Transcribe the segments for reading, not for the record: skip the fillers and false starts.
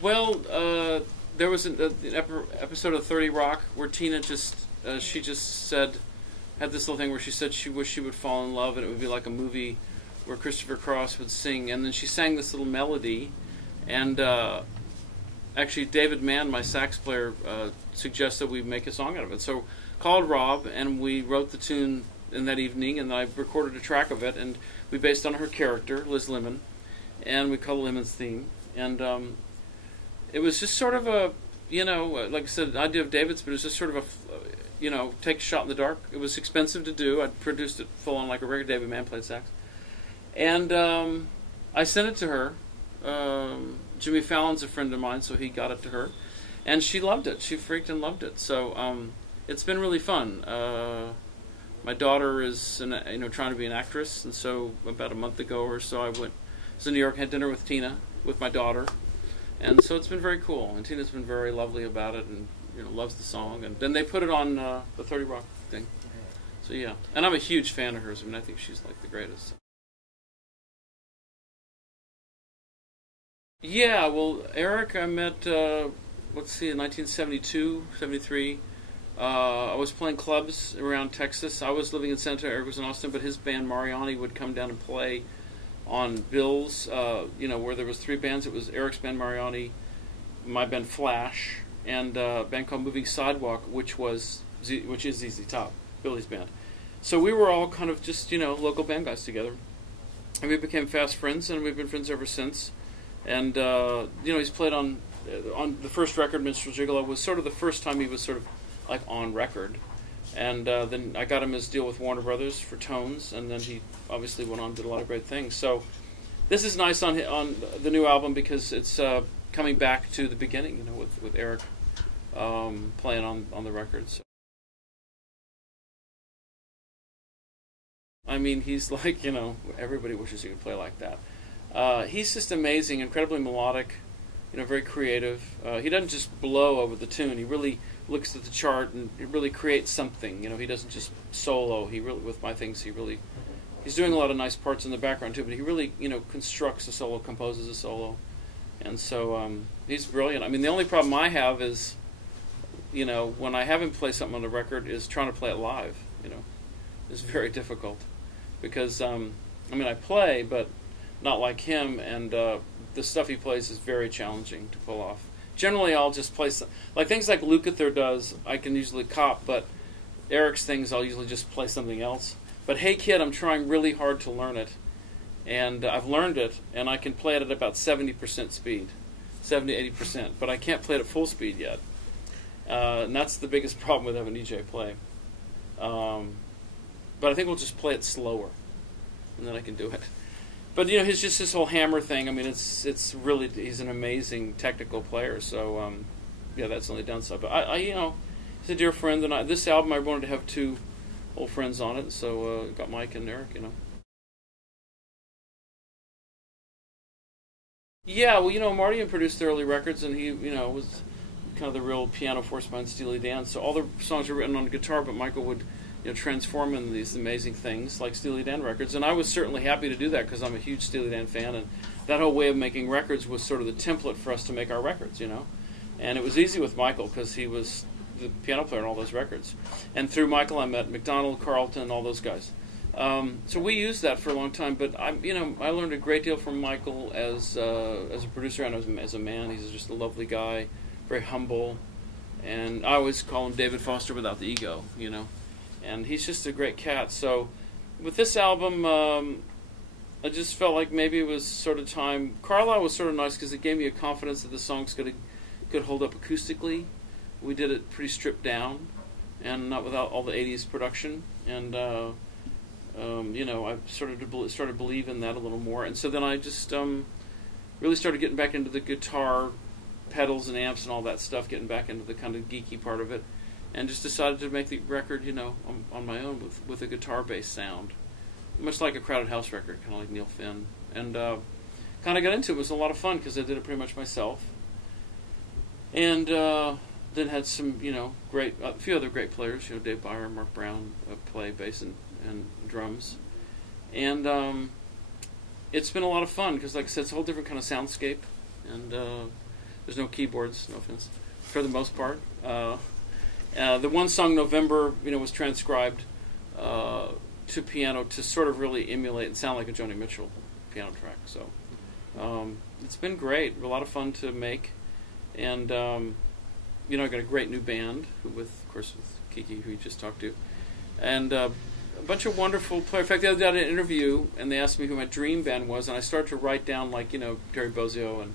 Well, there was an episode of 30 Rock where Tina she just said, had this little thing where she said she wished she would fall in love and it would be like a movie where Christopher Cross would sing, and then she sang this little melody, and actually David Mann, my sax player, suggested we make a song out of it. So called Rob, and we wrote the tune in that evening, and I recorded a track of it, and we based on her character, Liz Lemon, and we called it Lemon's theme, and it was just sort of a, like I said, an idea of David's, but it was just sort of a, take a shot in the dark. It was expensive to do. I produced it full on like a regular. David Mann played sax. And I sent it to her. Jimmy Fallon's a friend of mine, so he got it to her. And she loved it. She freaked and loved it. So it's been really fun. My daughter is trying to be an actress, and so about a month ago or so I went to New York, had dinner with Tina, with my daughter. And so it's been very cool. And Tina's been very lovely about it and loves the song. And then they put it on the 30 Rock thing. So yeah. And I'm a huge fan of hers. I mean, I think she's like the greatest. Yeah, well, Eric I met, in 1972, 73. I was playing clubs around Texas. I was living in San Antonio, Eric was in Austin, but his band Mariani would come down and play on bills, where there was three bands. It was Eric's band Mariani, my band Flash, and a band called Moving Sidewalk, which is ZZ Top, Billy's band. So we were all kind of just, local band guys together. And we became fast friends, and we've been friends ever since. And, he's played on the first record, Minstrel Gigolo, was sort of the first time he was sort of like on record. And then I got him his deal with Warner Brothers for Tones, and then he obviously went on and did a lot of great things. So this is nice on the new album because it's coming back to the beginning, with Eric playing on the records. I mean, he's like, everybody wishes he could play like that. He's just amazing, incredibly melodic, very creative. He doesn't just blow over the tune. He really looks at the chart and he really creates something. He doesn't just solo. He really, with my things, he's doing a lot of nice parts in the background too. But he really, constructs a solo, composes a solo, and so he's brilliant. I mean, the only problem I have is, when I have him play something on the record, is trying to play it live. It's very difficult because I play, but not like him, and the stuff he plays is very challenging to pull off. Generally, I'll just play like things like Lukather does. I can usually cop, but Eric's things I'll usually just play something else. But Hey Kid, I'm trying really hard to learn it, and I've learned it, and I can play it at about 70% speed, 70-80%. But I can't play it at full speed yet, and that's the biggest problem with having EJ play. But I think we'll just play it slower, and then I can do it. But his whole hammer thing. I mean, it's really, he's an amazing technical player. So that's the only downside. But I he's a dear friend, and this album I wanted to have two old friends on it. So got Mike and Eric. Yeah, well, Marty had produced the early records, and he was kind of the real piano force behind Steely Dan. So all the songs were written on guitar, but Michael would transform into these amazing things like Steely Dan records. And I was certainly happy to do that because I'm a huge Steely Dan fan, and that whole way of making records was sort of the template for us to make our records, And it was easy with Michael because he was the piano player on all those records. And through Michael I met McDonald, Carlton, all those guys. So we used that for a long time, but I learned a great deal from Michael as a producer and as a man. He's just a lovely guy, very humble, and I always call him David Foster without the ego, And he's just a great cat. So with this album, I just felt like maybe it was sort of time. Carlisle was sort of nice because it gave me a confidence that the songs could hold up acoustically. We did it pretty stripped down and not without all the 80s production. And, I started to believe in that a little more. And so then I just really started getting back into the guitar pedals and amps and all that stuff, getting back into the kind of geeky part of it. And just decided to make the record, on my own with a guitar-based sound, much like a Crowded House record, kind of like Neil Finn. And kind of got into it. It was a lot of fun because I did it pretty much myself. And then had some, a few other great players, Dave Byer, Mark Brown play bass and drums. And it's been a lot of fun because, like I said, it's a whole different kind of soundscape. And There's no keyboards, no offense, for the most part. The one song, November, was transcribed to piano to sort of really emulate and sound like a Joni Mitchell piano track. So it's been great, a lot of fun to make, and I got a great new band with Kiki, who you just talked to, and a bunch of wonderful players. In fact, the other day I did an interview, and they asked me who my dream band was, and I started to write down Terry Bozzio,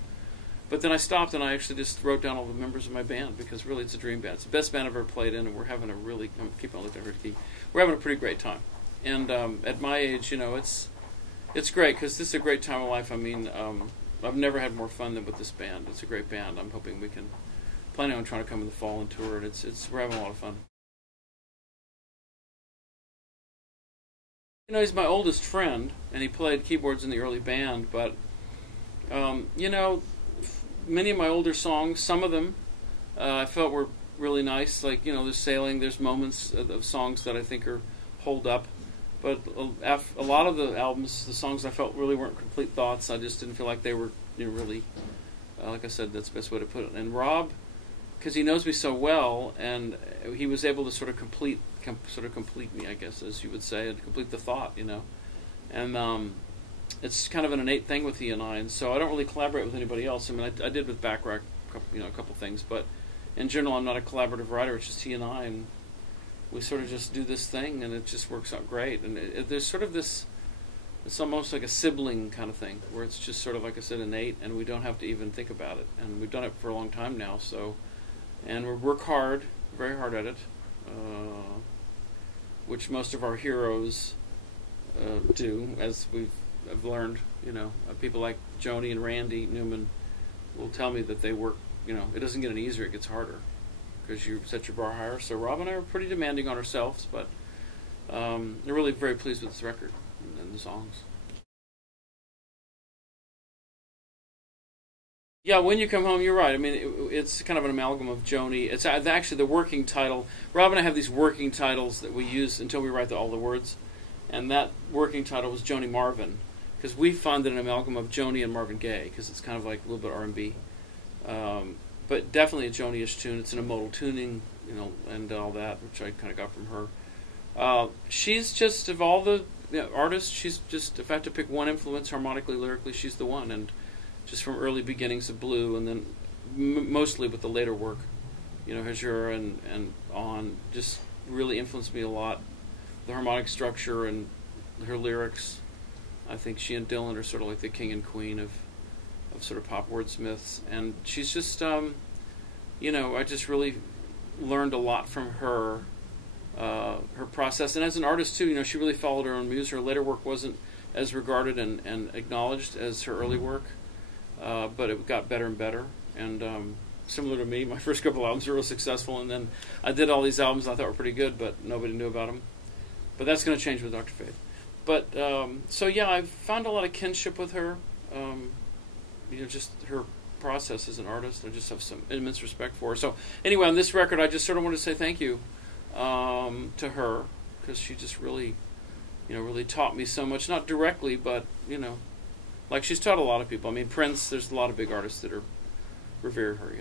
but then I stopped and I actually just wrote down all the members of my band, because really it's a dream band. It's the best band I've ever played in, and we're having keep on looking at her key. We're having a pretty great time, and at my age, it's great because this is a great time of life. I mean, I've never had more fun than with this band. It's a great band. I'm hoping we can. Planning on trying to come in the fall and tour, and we're having a lot of fun. He's my oldest friend, and he played keyboards in the early band, but, many of my older songs, some of them, I felt were really nice. Like, there's Sailing, there's moments of songs that I think hold up, but a lot of the albums, the songs I felt really weren't complete thoughts. I just didn't feel like they were really, like I said, that's the best way to put it. And Rob, because he knows me so well, and he was able to sort of complete me, I guess, as you would say, and complete the thought, And it's kind of an innate thing with he and I, and so I don't really collaborate with anybody else. I mean, I did with Backrack, a couple things, but in general, I'm not a collaborative writer. It's just he and I, and we sort of just do this thing, and it just works out great. And there's sort of this, it's almost like a sibling kind of thing, where it's just sort of, like I said, innate, and we don't have to even think about it. And we've done it for a long time now, so... And we work hard, very hard at it, which most of our heroes do, as I've learned. People like Joni and Randy Newman will tell me that they work. It doesn't get any easier; it gets harder because you set your bar higher. So Rob and I are pretty demanding on ourselves, but they're really very pleased with this record and the songs. Yeah, When You Come Home, you're right. I mean, it's kind of an amalgam of Joni. It's actually the working title. Rob and I have these working titles that we use until we write all the words. And that working title was Joni Marvin, because we found it an amalgam of Joni and Marvin Gaye, because it's kind of like a little bit R&B. But definitely a Joni-ish tune. It's an modal tuning, and all that, which I kind of got from her. She's just, of all the artists, she's just, if I have to pick one influence harmonically, lyrically, she's the one. And just from early beginnings of Blue, and then mostly with the later work, Hajura and on, just really influenced me a lot. The harmonic structure and her lyrics. I think she and Dylan are sort of like the king and queen of sort of pop wordsmiths. And she's just, I just really learned a lot from her process. And as an artist, too, she really followed her own muse. Her later work wasn't as regarded and acknowledged as her early work. But it got better and better, and similar to me, my first couple albums were real successful, and then I did all these albums I thought were pretty good, but nobody knew about them. But that's going to change with Dr. Faith. But, so yeah, I've found a lot of kinship with her, just her process as an artist. I just have some immense respect for her. So anyway, on this record, I just sort of want to say thank you to her, because she just really, really taught me so much, not directly, but, like she's taught a lot of people. I mean, Prince, there's a lot of big artists that revere her,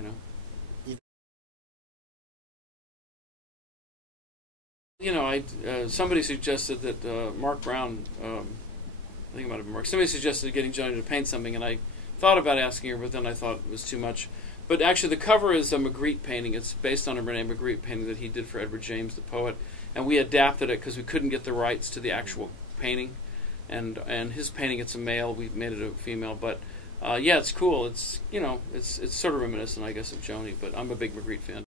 Somebody suggested that Mark Brown, I think it might have been Mark, somebody suggested getting Joni to paint something, and I thought about asking her, but then I thought it was too much. But actually, the cover is a Magritte painting. It's based on a Rene Magritte painting that he did for Edward James, the poet, and we adapted it because we couldn't get the rights to the actual painting. And his painting, it's a male. We made it a female, but yeah, it's cool. It's it's sort of reminiscent, I guess, of Joni. But I'm a big Magritte fan.